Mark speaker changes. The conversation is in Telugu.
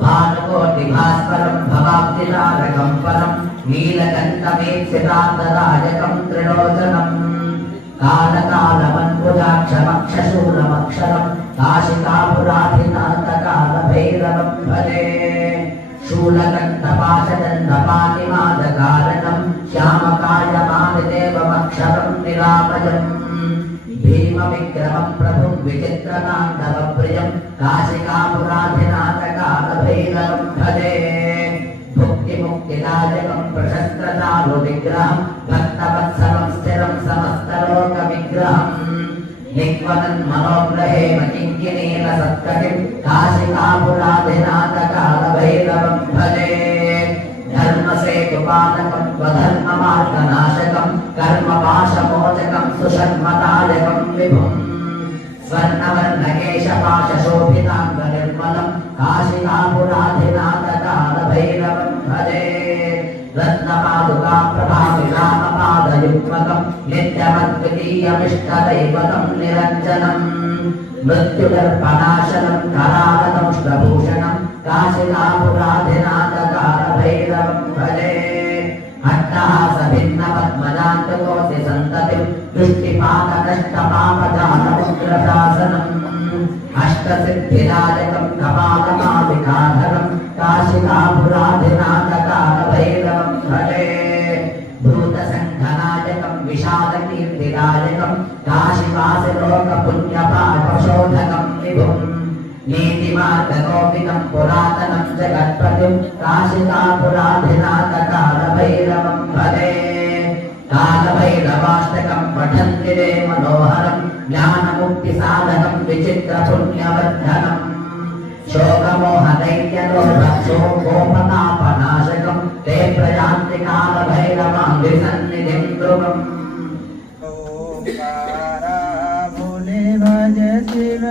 Speaker 1: भानुकोटिभास्वरं भवाब्दितारकं परं नीलकण्ठमेक्षितान्तराजकं त्रिलोचनम् कालकालमन्बुजाक्षमक्षशूलमक्षरं काशिकापुराधिनाथकालभैरवं भजे शूलकण्ठपाशदण्डपातिमादकारणं श्यामकायमानिदेवमक्षरं निरामजम् భీమ విక్రమ ప్రభు విచిత్ర తాండవ ప్రియం కాశికాపురాధినాథకాలభైరవం భజే భుక్తి ముక్తిదాయకం ప్రశస్త్రచారు విగ్రహం భక్తవత్సలం స్థిరం సమస్తలోక విగ్రహం నిగ్వదన్ భజే ధర్మసేతుపాదకం స్వధర్మ మార్గనాశకం కర్మ పాశమోచకం సుషర్మతాయకం विभुम् स्वर्णवर्णकेशपाशशोभिताङ्गनिर्मलं काशिकापुराधिनाथकालभैरवं भजे रत्नपादुकाप्रभाविरामपादयुग्मकं नित्यमद्वितीयमिष्टदैवतं निरञ्जनम् मृत्युदर्पणाशनं करालदंष्टभूषणं काशिकापुराधिनाथकालभैरवं भजे अट्टहासभिन्नपद्मजान्तकोऽसि పురాతనం జగత్పతి కాశికాపురాధినాథకాల భైరవం कालभैरवाष्टकं पठन्ति ते मनोहरं ज्ञानमुक्तिसाधकं विचित्रपुण्यवर्धनम् शोकमोहदैत्यदोर्भक्षोकोपतापनाशकं ते प्रयान्ति कालभैरवाङ्गिसन्निधिं ध्रुवम्
Speaker 2: ओंकारा बोले भज शिव